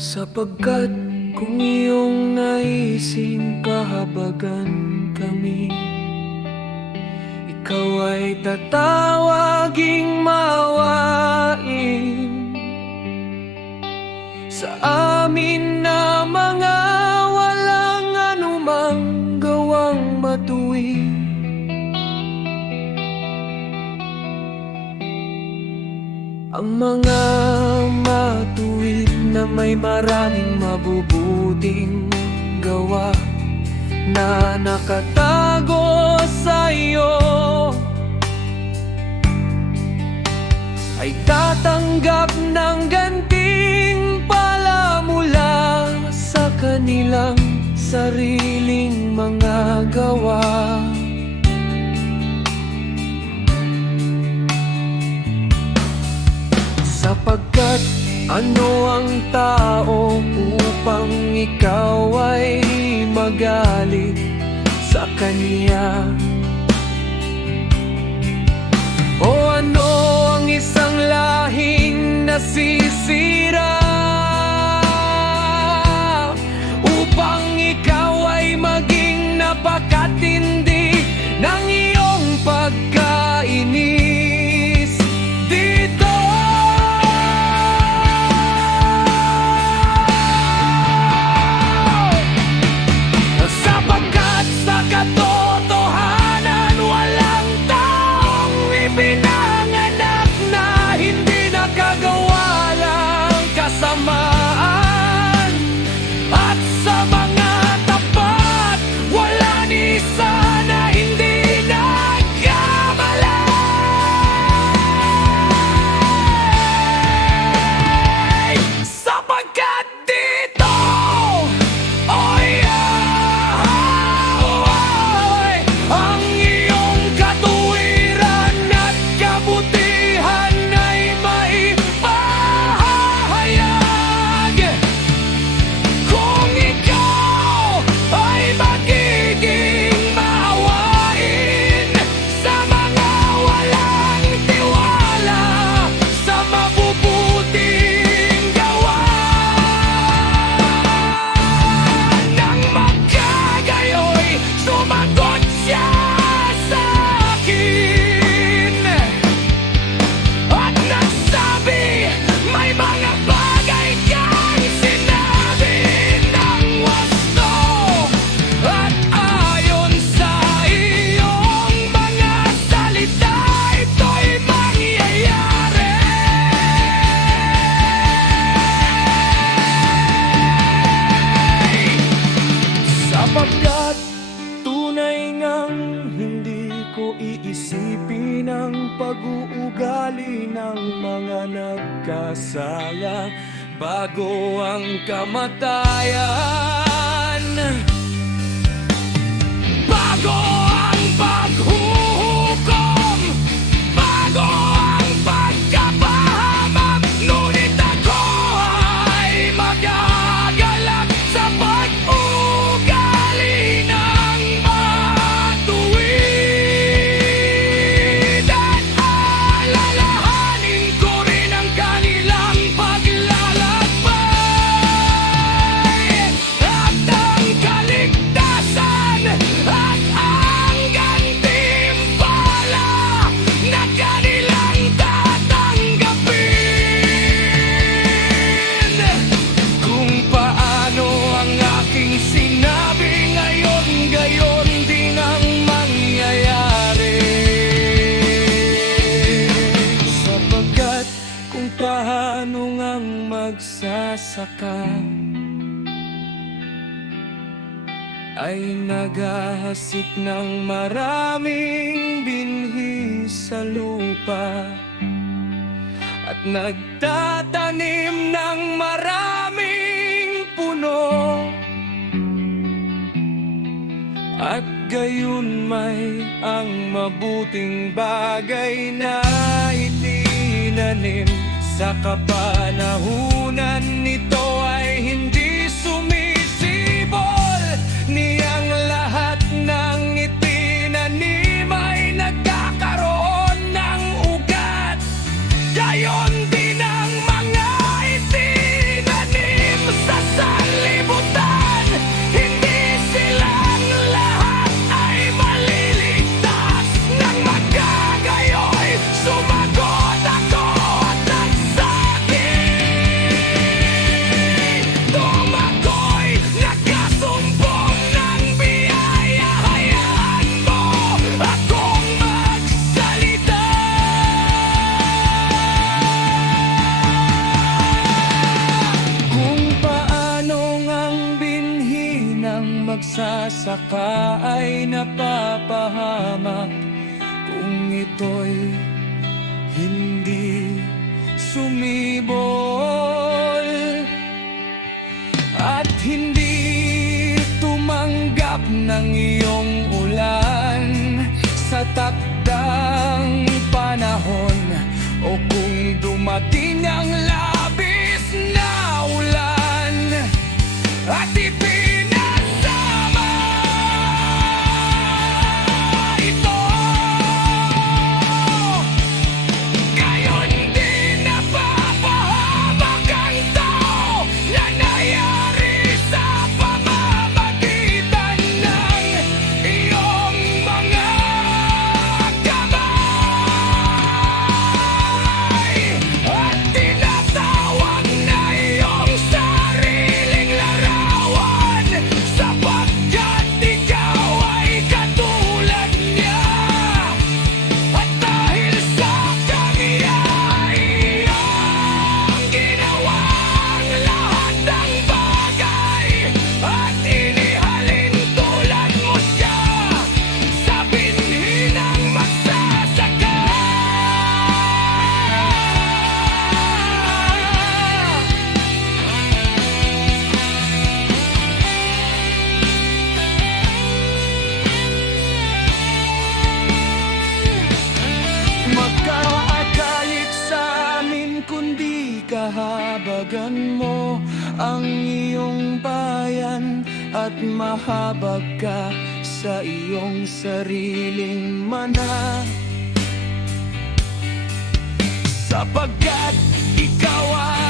Sapagkat kung iyong naising kahabagan kami, ikaw ay tatawaging mawain sa amin na mga walang anumang gawang matuwid. Ang mga matuwid na may maraming mabubuting gawa na nakatago sa iyo ay tatanggap ng gantimpala mula sa kanilang sariling mga gawa. Sapagkat ano ang tao upang ikaw ay magalit sa kanya? O ano ang isang lahing nasisira upang ikaw ay maging napakatindi ng iyong pagkainis dito? Sapagkat sa katotohanan walang taong ipinanganak na hindi nakagawa ng kasamaan, at sa mga tapat wala ni isa na hindi nagkamali. Sapagkat dito ang iyong katuwiran at kabutihan ay maipahayag. Kung ikaw ay magiging maawain sa mga walang tiwala sa mabubuting gawa, nang magkagayoy sumagot siya sa akin at nagsabi, may mga bagay kang sinabi ng wasto, at ayon sa iyong mga salita ito'y mangyayari. Sapagkat tunay ngang hindi ko iisipin ang pag-uugali ng mga nagkasala bago ang kamatayan, bago ang paghuhukom, bago ang pagkapahamak. Ngunit ako ay magagalak sa pag-ugali ng matuwid, at alalahanin ko rin ang kanilang paglalakbay at ang kaligtasan at ang gantimpala na kanilang tatanggapin. Kung paano ang aking sinabi ngayon, gayon din ang mangyayari. Sapagkat kung paano ngang magsasaka ay naghahasik ng maraming binhi sa lupa at nagtatanim ng maraming puno, at gayon may ang mabuting bagay na itinanim sa kapanahunan nito ay hindi sumisibol, niyang lahat ng itinanim ay nagkakaroon ng ugat. Gayon din ang mga itinanim magsasaka ay napapahamak kung ito'y hindi sumibol at hindi tumanggap ng iyong ulan sa takdang panahon, o kung dumating ang labis na ulan at ipinasama ito, gayon din napapahamak ang tao na nangyari sa pamamagitan ng iyong mga kamay at tinatawag na iyong sariling larawan, sapagkat ikaw ay katulad niya. At dahil sa kanya iyong ginawang lahat ng bagay at inihalin tulad mo siya sa binhi ng magsasaka. Magkaakayit sa amin kundi kahabagan mo ang iyong bayan at mahabag ka sa iyong sariling mana, sapagkat ikaw ay